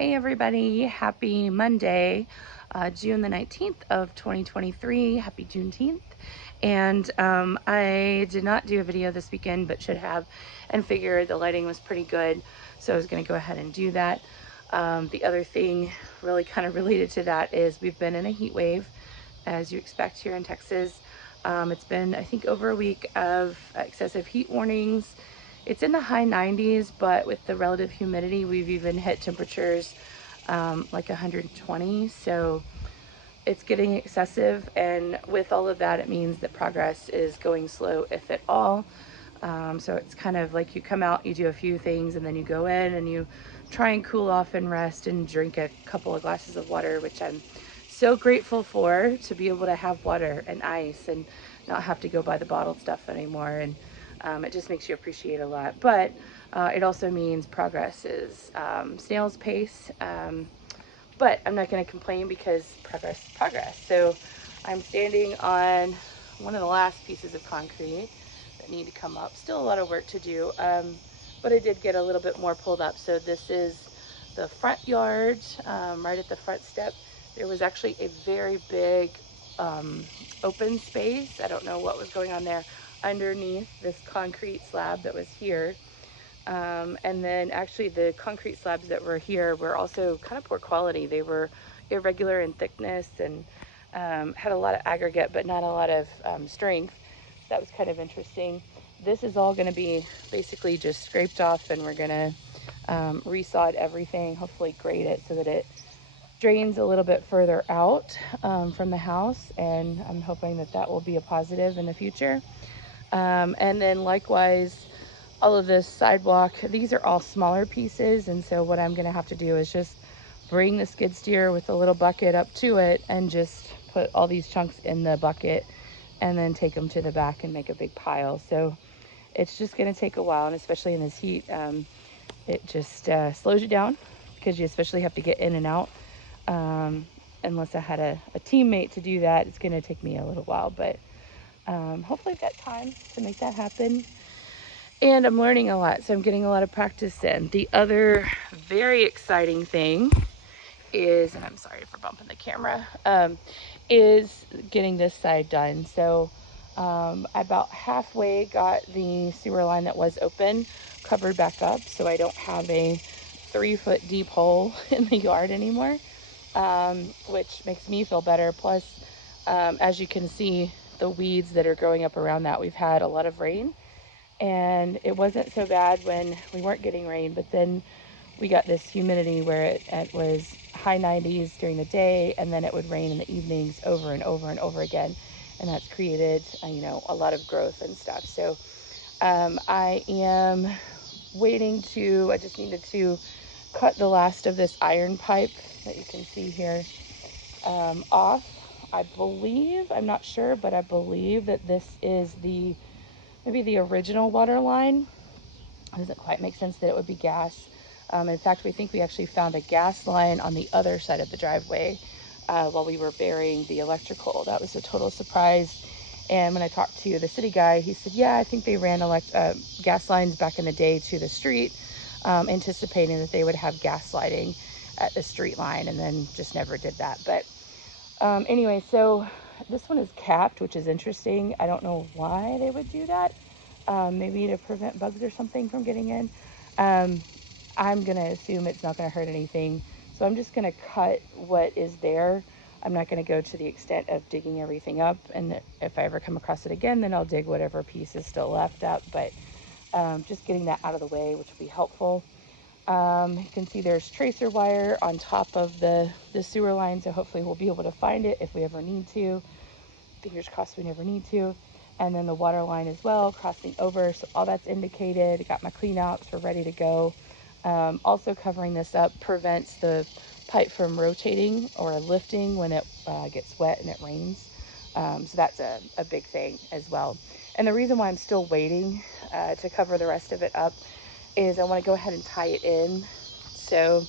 Hey everybody, happy Monday, June the 19th of 2023. Happy Juneteenth. And I did not do a video this weekend, but should have, and figured the lighting was pretty good, so I was going to go ahead and do that. The other thing really kind of related to that is we've been in a heat wave, as you expect here in Texas. It's been, I think, over a week of excessive heat warnings. It's in the high 90s, but with the relative humidity, we've even hit temperatures like 120. So it's getting excessive. And with all of that, it means that progress is going slow, if at all. So it's kind of like you come out, you do a few things, and then you go in and you try and cool off and rest and drink a couple of glasses of water, which I'm so grateful for, to be able to have water and ice and not have to go buy the bottled stuff anymore. And it just makes you appreciate a lot. But it also means progress is snail's pace. But I'm not going to complain because progress is progress. So I'm standing on one of the last pieces of concrete that need to come up. Still a lot of work to do, but I did get a little bit more pulled up. So this is the front yard, right at the front step. There was actually a very big open space. I don't know what was going on there underneath this concrete slab that was here. And then actually the concrete slabs that were here were also kind of poor quality. They were irregular in thickness and had a lot of aggregate, but not a lot of strength. That was kind of interesting. This is all going to be basically just scraped off, and we're going to resod everything, hopefully grade it so that it drains a little bit further out from the house, and I'm hoping that that will be a positive in the future. And then likewise, all of this sidewalk, these are all smaller pieces, and so what I'm going to have to do is just bring the skid steer with a little bucket up to it and just put all these chunks in the bucket and then take them to the back and make a big pile. So it's just going to take a while, and especially in this heat, it just slows you down because you especially have to get in and out. Unless I had a teammate to do that, it's going to take me a little while, but hopefully I've got time to make that happen. And I'm learning a lot, so I'm getting a lot of practice in. The other very exciting thing is, and I'm sorry for bumping the camera, is getting this side done. So about halfway got the sewer line that was open covered back up, so I don't have a 3-foot deep hole in the yard anymore, which makes me feel better. Plus, as you can see, the weeds that are growing up around that, we've had a lot of rain, and it wasn't so bad when we weren't getting rain, but then we got this humidity where it was high 90s during the day, and then it would rain in the evenings over and over and over again, and that's created a lot of growth and stuff. So I am waiting to, I just needed to cut the last of this iron pipe that you can see here off. I believe, I'm not sure, but I believe that this is maybe the original water line. It doesn't quite make sense that it would be gas. In fact, we think we actually found a gas line on the other side of the driveway while we were burying the electrical. That was a total surprise. And when I talked to the city guy, he said, yeah, I think they ran gas lines back in the day to the street, anticipating that they would have gas lighting at the street line, and then just never did that. But anyway, so this one is capped, which is interesting. I don't know why they would do that. Maybe to prevent bugs or something from getting in. I'm going to assume it's not going to hurt anything. So I'm just going to cut what is there. I'm not going to go to the extent of digging everything up. And if I ever come across it again, then I'll dig whatever piece is still left up. But just getting that out of the way, which will be helpful. You can see there's tracer wire on top of the sewer line. So hopefully we'll be able to find it if we ever need to. Fingers crossed we never need to. And then the water line as well, crossing over. So all that's indicated. I got my cleanouts, we're ready to go. Also covering this up prevents the pipe from rotating or lifting when it gets wet and it rains. So that's a big thing as well. And the reason why I'm still waiting to cover the rest of it up is I want to go ahead and tie it in. So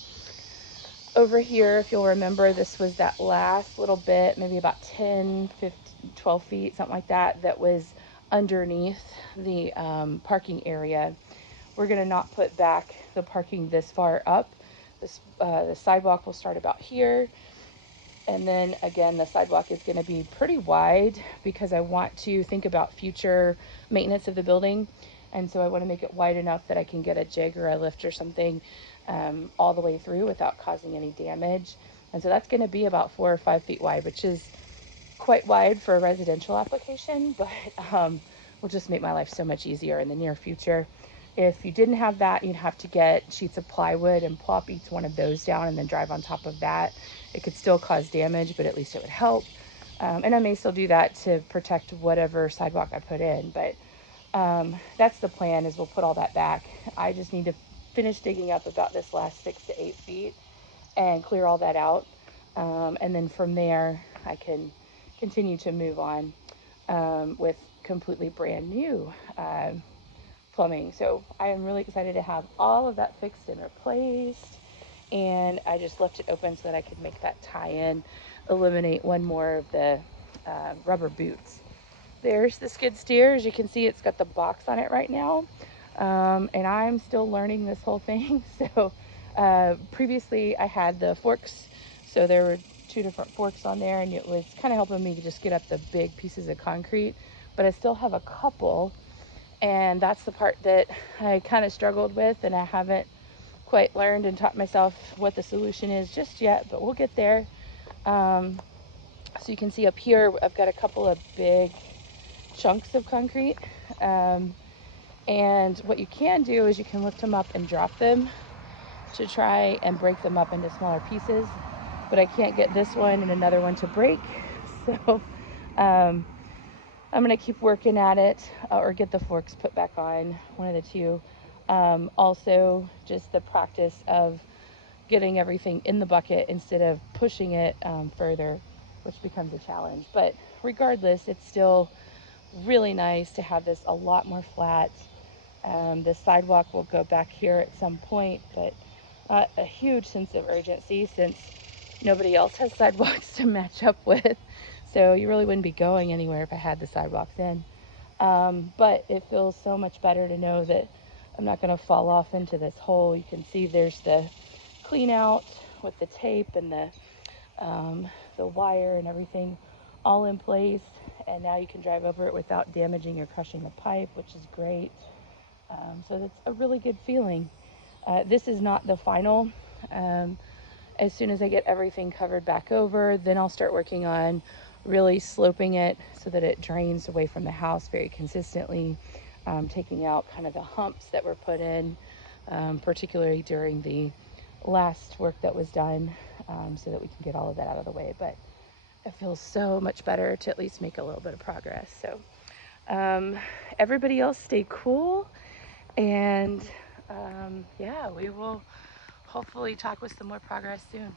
over here, if you'll remember, this was that last little bit, maybe about 10, 15, 12 feet, something like that, that was underneath the parking area. We're going to not put back the parking this far up The sidewalk will start about here. And then again, the sidewalk is going to be pretty wide because I want to think about future maintenance of the building. And so I want to make it wide enough that I can get a jig or a lift or something all the way through without causing any damage. And so that's going to be about 4 or 5 feet wide, which is quite wide for a residential application, but will just make my life so much easier in the near future. If you didn't have that, you'd have to get sheets of plywood and plop each one of those down and then drive on top of that. It could still cause damage, but at least it would help. And I may still do that to protect whatever sidewalk I put in, but that's the plan, is we'll put all that back. I just need to finish digging up about this last 6 to 8 feet and clear all that out. And then from there, I can continue to move on with completely brand new plumbing. So I am really excited to have all of that fixed and replaced. And I just left it open so that I could make that tie-in, eliminate one more of the rubber boots. There's the skid steer. As you can see, it's got the box on it right now. And I'm still learning this whole thing. So previously I had the forks. So there were 2 different forks on there, and it was kind of helping me to just get up the big pieces of concrete. But I still have a couple, and that's the part that I kind of struggled with, and I haven't quite learned and taught myself what the solution is just yet, but we'll get there. So you can see up here, I've got a couple of big chunks of concrete. And what you can do is you can lift them up and drop them to try and break them up into smaller pieces. But I can't get this one and another one to break. So I'm gonna keep working at it, or get the forks put back on, one of the two. Also, just the practice of getting everything in the bucket instead of pushing it further, which becomes a challenge. But regardless, it's still really nice to have this a lot more flat. The sidewalk will go back here at some point, but not a huge sense of urgency since nobody else has sidewalks to match up with. So you really wouldn't be going anywhere if I had the sidewalks in. But it feels so much better to know that I'm not going to fall off into this hole. You can see there's the clean out with the tape and the wire and everything all in place. And now you can drive over it without damaging or crushing the pipe, which is great. So that's a really good feeling. This is not the final. As soon as I get everything covered back over, then I'll start working on really sloping it so that it drains away from the house very consistently, taking out kind of the humps that were put in, particularly during the last work that was done, so that we can get all of that out of the way. But it feels so much better to at least make a little bit of progress. So everybody else stay cool, and yeah, we will hopefully talk with some more progress soon.